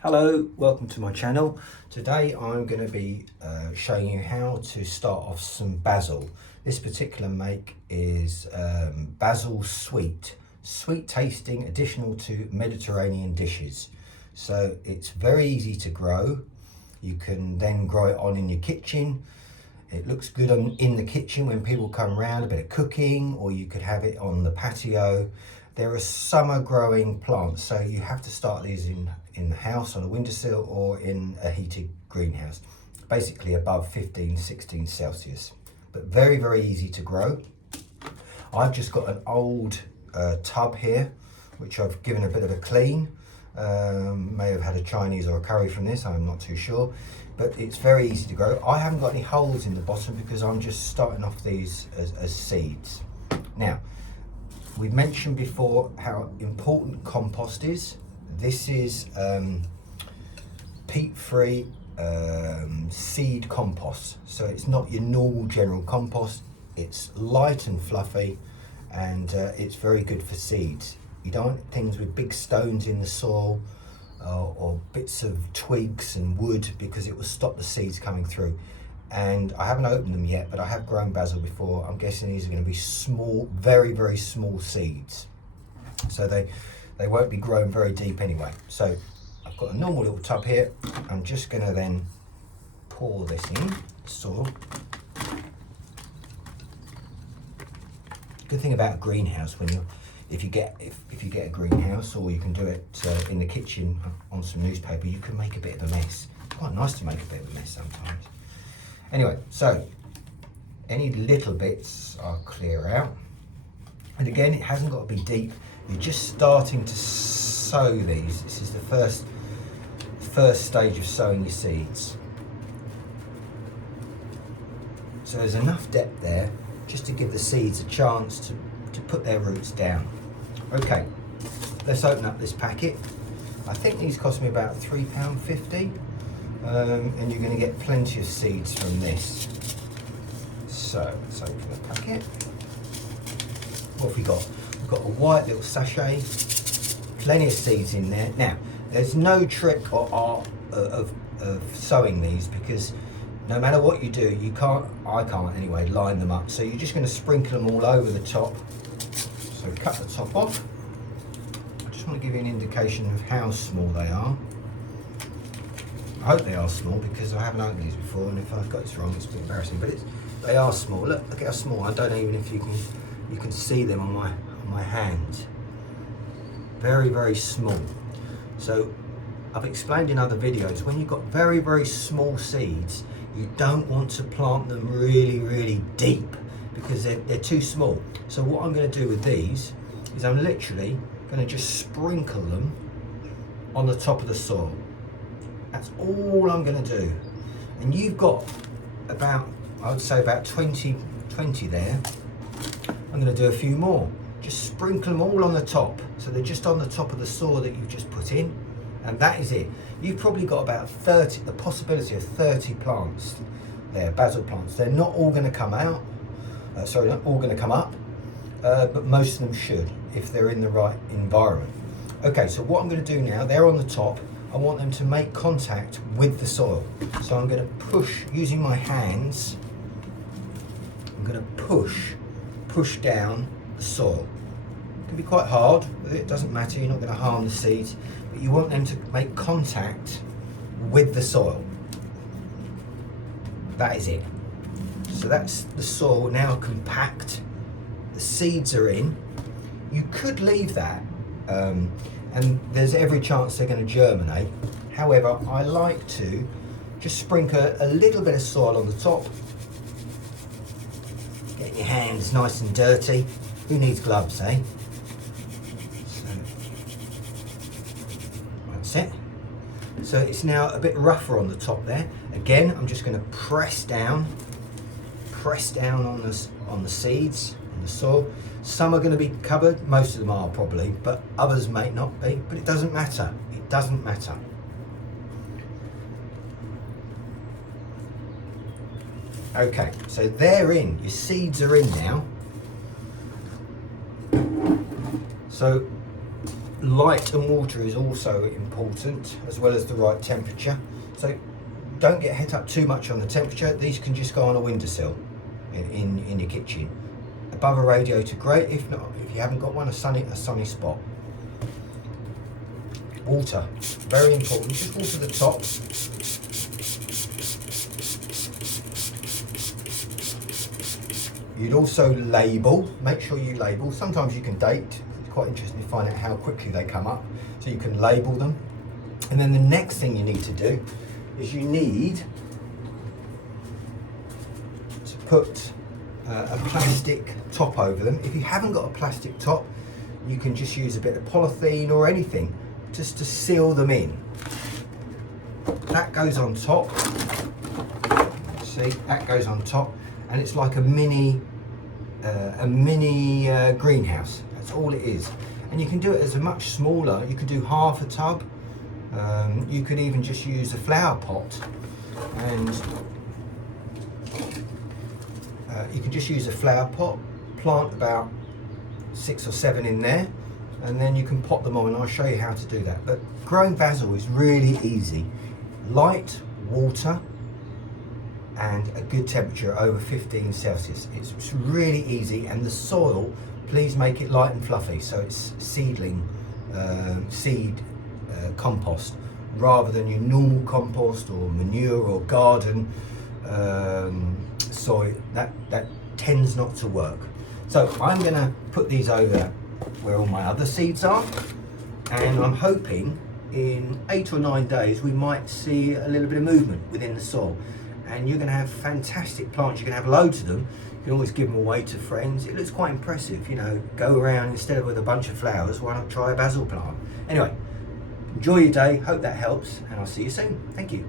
Hello, welcome to my channel. Today I'm going to be showing you how to start off some basil. This particular make is basil sweet tasting, additional to Mediterranean dishes. So it's very easy to grow. You can then grow it on in your kitchen. It looks good in the kitchen when people come round, a bit of cooking, or you could have it on the patio. There are summer growing plants, so you have to start these in the house on a windowsill or in a heated greenhouse, basically above 15-16 Celsius, but very easy to grow. I've just got an old tub here which I've given a bit of a clean. May have had a Chinese or a curry from this, I'm not too sure, but it's very easy to grow. I haven't got any holes in the bottom because I'm just starting off these as seeds. Now, we've mentioned before how important compost is. This is peat-free seed compost. So it's not your normal general compost. It's light and fluffy, and it's very good for seeds. You don't want things with big stones in the soil or bits of twigs and wood, because it will stop the seeds coming through. And I haven't opened them yet, but I have grown basil before. I'm guessing these are going to be small, very small seeds, so they won't be grown very deep anyway. So I've got a normal little tub here. I'm just going to then pour this in the soil. Good thing about a greenhouse, if you get a greenhouse, or you can do it in the kitchen on some newspaper, you can make a bit of a mess. It's quite nice to make a bit of a mess sometimes. Anyway, so any little bits I'll clear out. And again, it hasn't got to be deep. You're just starting to sow these. This is the first stage of sowing your seeds. So there's enough depth there just to give the seeds a chance to put their roots down. Okay, let's open up this packet. I think these cost me about £3.50. And you're going to get plenty of seeds from this. So let's open the packet. What have we got? We've got a white little sachet, plenty of seeds in there. Now, there's no trick or art of sowing these, because no matter what you do, I can't anyway, line them up. So you're just going to sprinkle them all over the top. So cut the top off. I just want to give you an indication of how small they are. I hope they are small, because I haven't opened these before, and if I've got this wrong, it's a bit embarrassing. But they are small. Look at how small. I don't know even if you can see them on my hand. Very small. So I've explained in other videos, when you've got very small seeds, you don't want to plant them really deep, because they're too small. So what I'm going to do with these is I'm literally going to just sprinkle them on the top of the soil. That's all I'm going to do. And you've got about, I would say about 20 there. I'm going to do a few more. Just sprinkle them all on the top, so they're just on the top of the soil that you've just put in, and that is it. You've probably got about the possibility of 30 plants there, basil plants. They're not all going to come out, not all going to come up, but most of them should, if they're in the right environment. Okay, so what I'm going to do now, they're on the top. I want them to make contact with the soil. So I'm going to push, using my hands, I'm going to push down the soil. It can be quite hard, but it doesn't matter, you're not going to harm the seeds, but you want them to make contact with the soil. That is it. So that's the soil now compact. The seeds are in. You could leave that, and there's every chance they're going to germinate. However, I like to just sprinkle a little bit of soil on the top. Get your hands nice and dirty. Who needs gloves, eh? So, that's it. So it's now a bit rougher on the top there. Again, I'm just going to press down on the seeds, on the soil. Some are going to be covered, most of them are probably, but others may not be, but it doesn't matter. It doesn't matter. Okay, so they're in, your seeds are in now. So light and water is also important, as well as the right temperature. So don't get het up too much on the temperature. These can just go on a windowsill in your kitchen. Above a radiator, great. If not, if you haven't got one, a sunny spot. Water, very important. Just water the top. You'd also label. Make sure you label. Sometimes you can date. It's quite interesting to find out how quickly they come up. So you can label them. And then the next thing you need to do is you need to put a plastic top over them. If you haven't got a plastic top, you can just use a bit of polythene or anything just to seal them in. That goes on top. See, that goes on top, and it's like a mini greenhouse. That's all it is. And you can do it as a much smaller. You can do half a tub. You could even just use a flower pot, and you can just use a flower pot, plant about 6 or 7 in there, and then you can pot them on, and I'll show you how to do that. But growing basil is really easy. Light, water, and a good temperature over 15 Celsius. It's really easy, and the soil, please make it light and fluffy, so it's seed compost rather than your normal compost or manure or garden soil. That tends not to work. So I'm going to put these over where all my other seeds are, and I'm hoping in 8 or 9 days we might see a little bit of movement within the soil, and you're going to have fantastic plants. You can have loads of them. You can always give them away to friends. It looks quite impressive, you know. Go around, instead of with a bunch of flowers, why not try a basil plant? Anyway, enjoy your day, hope that helps, and I'll see you soon. Thank you.